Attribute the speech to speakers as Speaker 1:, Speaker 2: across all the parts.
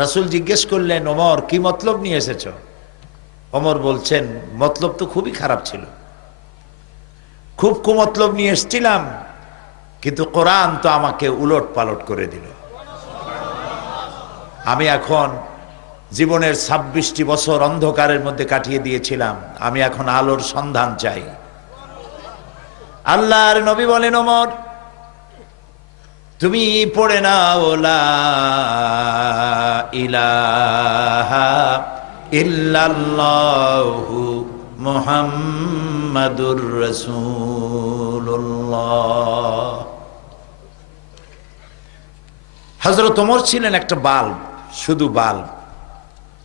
Speaker 1: রাসুল জিজ্ঞেস করলেন, ওমর, কি মতলব নিয়ে এসেছ? অমর বলছেন, মতলব তো খুবই খারাপ ছিল। খুব কুমতলব নিয়ে এসছিলাম, কিন্তু কোরআন তো আমাকে উলট পালট করে দিল। আমি এখন জীবনের ছাব্বিশটি বছর অন্ধকারের মধ্যে কাটিয়ে দিয়েছিলাম। আমি এখন আলোর সন্ধান চাই। আল্লাহর নবী বলেন, ওমর তুমি পড়ে না ওলা ইলাহা ইল্লাল্লাহু মুহাম্মাদুর রাসূলুল্লাহ। ওমর ছিলেন একটা বাল্ব, শুধু বাল্ব।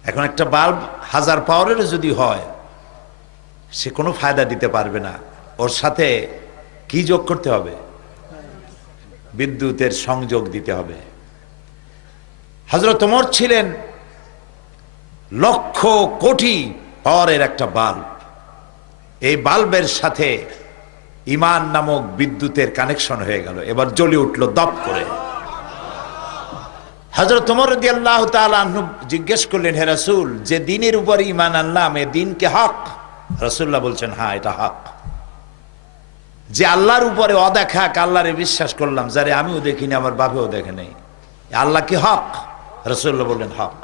Speaker 1: এখন একটা বাল্ব হাজার পাওয়ারের যদি হয়, সে কোনো ফায়দা দিতে পারবে না। ওর সাথে কি যোগ করতে হবে? বিদ্যুতের সংযোগ দিতে হবে। হজরত ওমর ছিলেন লক্ষ কোটি পাওয়ারের একটা বাল্ব। এই বাল্বের সাথে ইমান নামক বিদ্যুতের কানেকশন হয়ে গেল, এবার জ্বলে উঠল দপ করে। হজরত ওমর রদি আল্লাহ জিজ্ঞেস করলেন, হে রাসূল, যে দিনের উপর ইমান আনলাম, এ দিনকে হক? রসুল্লাহ বলছেন হ্যাঁ এটা হক। যে আল্লাহর উপরে অদেখা আল্লাহরে বিশ্বাস করলাম। যারে আমিও দেখিনি, আমার বাপেও দেখে নেই। আল্লাহ কি হক? রসুল্লাহ বললেন, হক।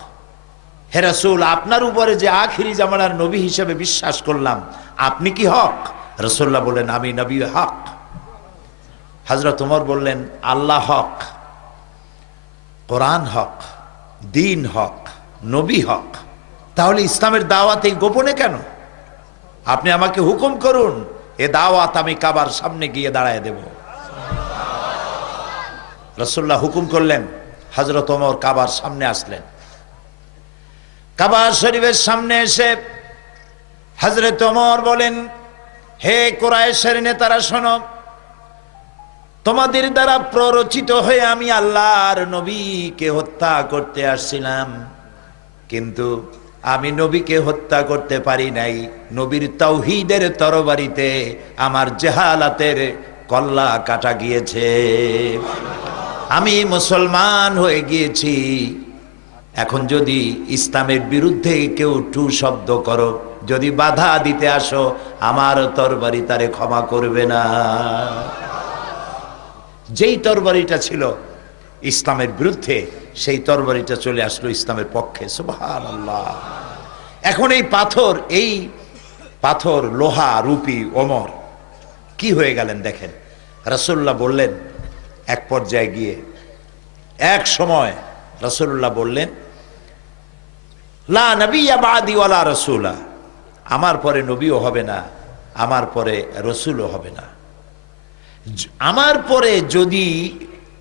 Speaker 1: হে রসুল, আপনার উপরে যে আখিরি জামানার নবী হিসেবে বিশ্বাস করলাম, আপনি কি হক? রসুল্লাহ বললেন, আমি নবী হক। হজরত উমর বললেন, আল্লাহ হক, কোরআন হক, দিন হক, নবী হক। তাহলে ইসলামের দাওয়াত এই গোপনে কেন? আপনি আমাকে হুকুম করুন এ দাওয়াত আমি কাবার সামনে গিয়ে দাঁড়ায় দেব। রসুল্লাহ হুকুম করলেন হজরত ওমর কাবার সামনে আসলেন। কাবার শরীফের সামনে এসে হজরত ওমর বলেন, হে কোরআশের নেতারা, শোনো, তোমাদের দ্বারা প্ররোচিত হয়ে আমি আল্লাহর নবীকে হত্যা করতে আসছিলাম। কিন্তু আমি নবীকে হত্যা করতে পারি নাই। নবীর তৌহিদের তরবারিতে আমার জেহালাতের কল্লা কাটা গিয়েছে। আমি মুসলমান হয়ে গিয়েছি। এখন যদি ইসলামের বিরুদ্ধে কেউ টু শব্দ করো, যদি বাধা দিতে আসো, আমার তরবারি তারে ক্ষমা করবে না। যেই তরবারিটা ছিল ইসলামের বিরুদ্ধে সেই তরবারিটা চলে আসলো ইসলামের পক্ষে। সুবহান আল্লাহ এখন এই পাথর এই পাথর, লোহা, রুপি, ওমর, কি হয়ে গেলেন দেখেন। রসুল্লাহ বললেন, এক পর্যায়ে গিয়ে, এক সময় রসুল্লাহ বললেন, লা নবিয়া বাদি ওয়ালা রসুলা, আমার পরে নবীও হবে না, আমার পরে রসুলও হবে না। আমার পরে যদি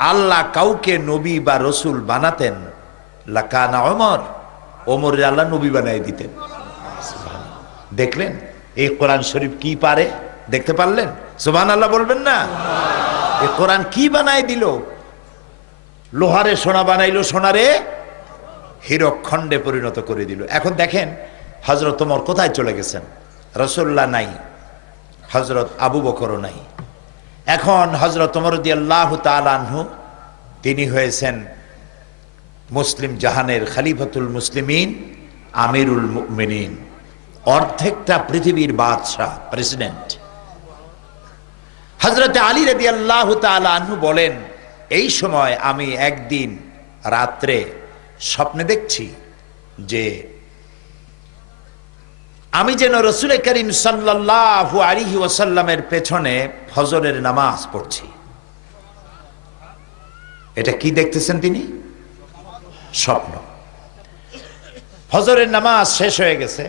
Speaker 1: আল্লাহ কাউকে নবী বা রসুল বানাতেন, লাকানা অমর ওমরের আল্লাহ নবী বানাই দিতেন। দেখলেন? এই কোরআন শরীফ কি পারে? দেখতে পারলেন? সুবহান আল্লাহ বলবেন না। এই কোরআন কি বানাই দিল? লোহারে সোনা বানাইলো, সোনারে হীরক খণ্ডে পরিণত করে দিল। এখন দেখেন হজরত ওমর কোথায় চলে গেছেন? রসুল্লাহ নাই হজরত আবু বকরও নাই। এখন হজরত ওমরদি আল্লাহ তালানহু তিনি হয়েছেন মুসলিম জাহানের খালিফাতুল মুসলিমিন, আমিরুল মুমিনিন। অর্ধেকটা পৃথিবীর বাদশাহ, প্রেসিডেন্ট। হজরত আলী রদি আল্লাহ তালানহু বলেন, এই সময় আমি একদিন রাত্রে স্বপ্নে দেখছি যে আমি যেন রসুল করিম সাল্লাহু আলিহি ওসাল্লামের পেছনে ফজরের নামাজ পড়ছি। এটা কি দেখতেছেন তিনি? স্বপ্ন। ফজরের নামাজ শেষ হয়ে গেছে।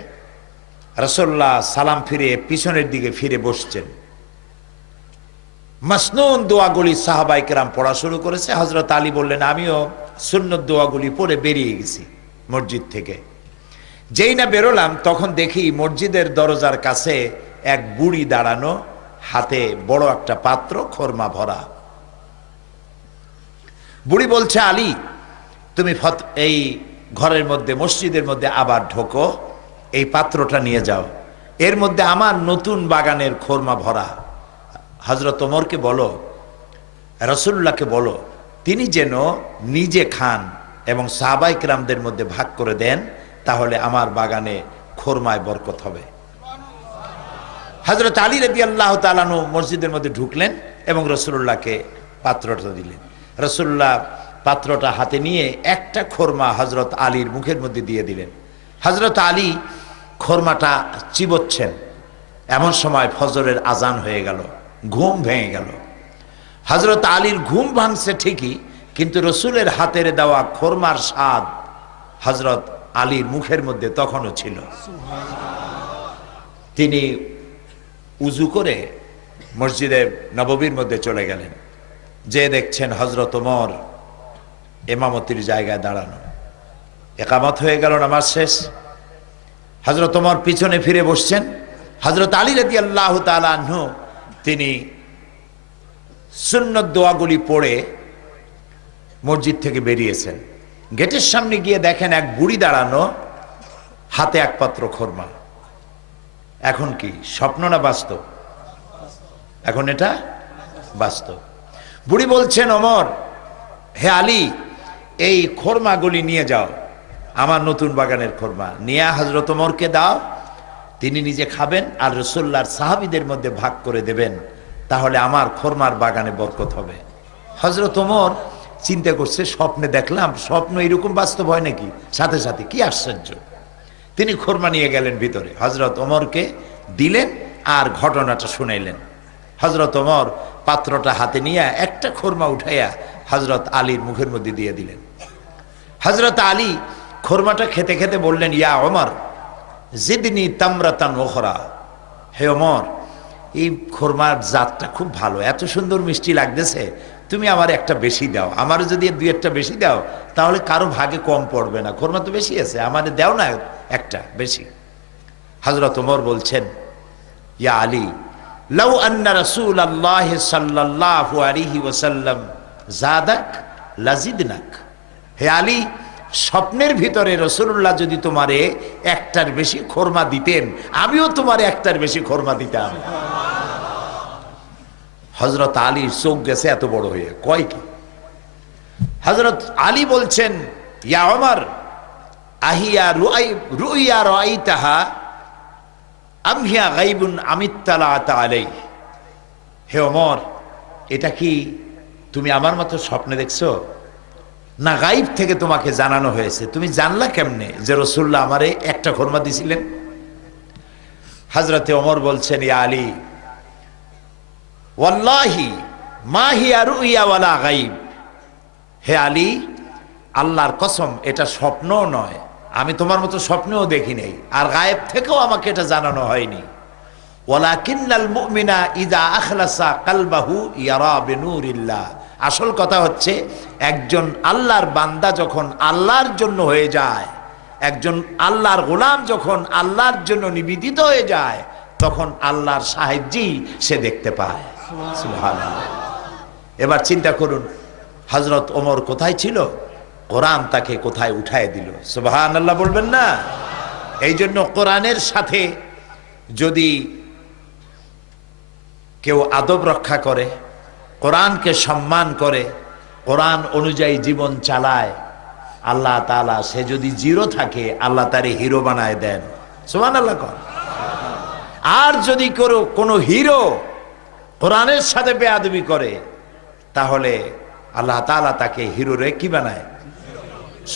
Speaker 1: রসল্লাহ সালাম ফিরে পিছনের দিকে ফিরে বসছেন। মাসনুন দোয়াগুলি সাহাবাই কেরাম পড়া শুরু করেছে। হজরত আলী বললেন, আমিও সুন্নত দোয়াগুলি পড়ে বেরিয়ে গেছি মসজিদ থেকে। যেই না বেরোলাম, তখন দেখি মসজিদের দরজার কাছে এক বুড়ি দাঁড়ানো, হাতে বড় একটা পাত্র, খোরমা ভরা। বুড়ি বলছে, আলী, তুমি ফত, এই ঘরের মধ্যে, মসজিদের মধ্যে আবার ঢোকো, এই পাত্রটা নিয়ে যাও। এর মধ্যে আমার নতুন বাগানের খোরমা ভরা। হজরত ওমরকে বলো রসুল্লাহকে বলো, তিনি যেন নিজে খান এবং সাহাবাইক রামদের মধ্যে ভাগ করে দেন তাহলে আমার বাগানে খোরমায় বরকত হবে। হজরত আলী রবি আল্লাহ তালানু মসজিদের মধ্যে ঢুকলেন এবং রসুল্লাহকে পাত্রটা দিলেন। রসুল্লাহ পাত্রটা হাতে নিয়ে একটা খোরমা হজরত আলীর মুখের মধ্যে দিয়ে দিলেন। হজরত আলী খোরমাটা চিবোচ্ছেন। এমন সময় ফজরের আজান হয়ে গেল, ঘুম ভেঙে গেল। হজরত আলীর ঘুম ভাঙছে ঠিকই, কিন্তু রসুলের হাতের দেওয়া খোরমার স্বাদ হজরত আলীর মুখের মধ্যে তখনও ছিল। তিনি উজু করে মসজিদে নববীর মধ্যে চলে গেলেন। যে দেখছেন হজরত ওমর এমামতির জায়গায় দাঁড়ানো। একামত হয়ে গেল নামাজ শেষ। হজরত ওমর পিছনে ফিরে বসছেন। হজরত আলী রদি আল্লাহ তালাহ তিনি সুন্নত দোয়াগুলি পড়ে মসজিদ থেকে বেরিয়েছেন। গেটের সামনে গিয়ে দেখেন এক বুড়ি দাঁড়ানো, হাতে এক পাত্র খোরমা। এখন কি, স্বপ্ন না বাস্তব? এখন এটা বাস্তব। বুড়ি বলছেন, অমর, হে আলী, এই খোরমাগুলি নিয়ে যাও, আমার নতুন বাগানের খোরমা। নিয়া হজরত ওমরকে দাও, তিনি নিজে খাবেন আর রসুল্লার সাহাবিদের মধ্যে ভাগ করে দেবেন, তাহলে আমার খোরমার বাগানে বরকত হবে। হজরত ওমর চিন্তা করছে, স্বপ্নে দেখলাম, স্বপ্ন এরকম বাস্তব হয় নাকি? সাথে সাথে, কি আশ্চর্য। তিনি খোরমা নিয়ে গেলেন ভিতরে। হজরত ওমরকে দিলেন আর ঘটনাটা শুনাইলেন। হজরত ওমর পাত্রটা হাতে নিয়ে একটা খোরমা উঠাইয়া হজরত আলীর মুখের মধ্যে দিয়ে দিলেন। হজরত আলী খোরমাটা খেতে খেতে বললেন, ইয়া ওমর, জিদিনী তামরাতান ওখরা হে ওমর, এই খোরমার জাতটা খুব ভালো, এত সুন্দর মিষ্টি লাগতেছে তুমি আমার একটা বেশি দাও আমার যদি দুই একটা বেশি দাও, তাহলে কারও ভাগে কম পড়বে না। খোরমা তো বেশি আছে আমাদের দাও না একটা বেশি। হজরত ওমর বলছেন, ইয়া আলী, লাউ আন্না রাসূল আল্লাহ সাল্লাল্লাহু আলাইহি ওয়াসাল্লাম জাদাক লাজিদনাক। হে আলী, স্বপ্নের ভিতরে রসুল্লাহ যদি তোমারে একটার বেশি খোরমা দিতেন, আমিও তোমারে একটার বেশি খোরমা দিতাম। হজরত আলীর চোখ গেছে এত বড় হয়ে। কয় কি? হজরত আলী বলছেন, ইয়া অমর আহিয়া রুইয়া রাইতাহা আমহিয়া গাইবুন আমিত্তালা আলাই হে অমর এটা কি তুমি আমার মতো স্বপ্নে দেখছ? না গাইব থেকে তোমাকে জানানো হয়েছে। তুমি জানলা কেমনে যে রসুল্লাহ আমারে একটা খরমা দিছিলেন? হাজরতে অমর বলছেন, ইয়া আলী ওয়াল্লাহি মাহি আর ইয়াওয়ালা গাইব। হে আলী, আল্লাহর কসম, এটা স্বপ্নও নয়। আমি তোমার মতো স্বপ্নেও দেখি নাই, আর গায়েব থেকেও আমাকে এটা জানানো হয়নি। আসল কথা হচ্ছে, একজন আল্লাহর বান্দা যখন আল্লাহর জন্য হয়ে যায়, একজন আল্লাহর গোলাম যখন আল্লাহর জন্য নিবেদিত হয়ে যায়, তখন আল্লাহর সাহায্যেই সে দেখতে পায়। এবার চিন্তা করুন হজরত ওমর কোথায় ছিল? কোরআন তাকে কোথায় উঠায় দিল? সুবহান আল্লাহ বলবেন না? এই জন্য কোরআনের সাথে যদি কেউ আদব রক্ষা করে, কোরআনকে সম্মান করে, কোরআন অনুযায়ী জীবন চালায়, আল্লাহ তালা সে যদি জিরো থাকে, আল্লাহ তারে হিরো বানায় দেন। সোমান আল্লাহ কর আর যদি কোনো কোনো হিরো কোরআনের সাথে বেয়াদবি করে তাহলে আল্লাহ তালা তাকে হিরোরে কি বানায়।